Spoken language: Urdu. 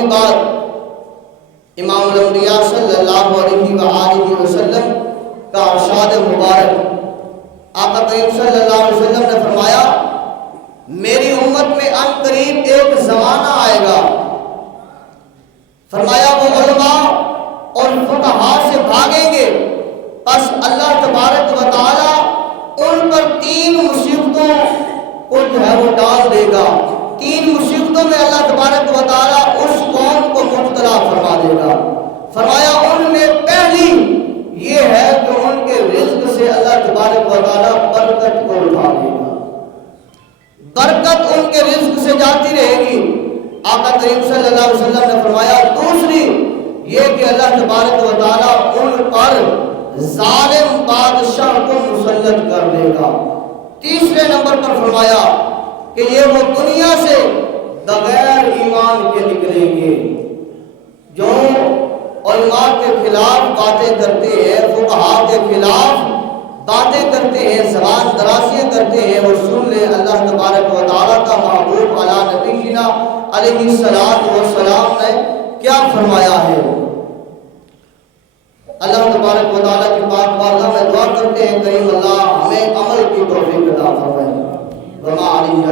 آخری بات امام الانبیاء صلی اللہ علیہ وآلہ وسلم کا ارشاد مبارک، آقا کریم صلی اللہ علیہ وسلم نے فرمایا میری امت میں ان قریب ایک زمانہ آئے گا، فرمایا وہ علماء اور فقہاء سے بھاگیں گے، پس اللہ تبارک و تعالی ان پر 3 مصیبتوں کو جو ہے وہ ڈال دے گا۔ 3 مصیبتوں میں اللہ تبارک و تعالی اس قوم کو مبتلا فرما دے گا۔ فرمایا ان میں پہلی یہ ہے کہ ان کے رزق سے اللہ تبارک و تعالی برکت کو اٹھا لے گا، برکت ان کے رزق سے جاتی رہے گی۔ آقا کریم صلی اللہ علیہ وسلم نے فرمایا دوسری یہ کہ اللہ تبارک و تعالی ان پر ظالم بادشاہ کو مسلط کر دے گا۔ تیسرے نمبر پر فرمایا کہ یہ وہ دنیا سے بغیر ایمان کے نکلیں گے، جو علماء کے خلاف باتیں کرتے ہیں، فقہاء کے خلاف باتیں کرتے ہیں، زبان درازیاں کرتے ہیں، وہ سن لے اللہ تبارک و تعالیٰ کا محبوب علی نبینا علیہ السلام نے کیا فرمایا ہے۔ اللہ تبارک و تعالیٰ کی پاک بارگاہ میں دعا کرتے ہیں کریم اللہ ہمیں عمل کی توفیق عطا فرمائے۔ وما علیہ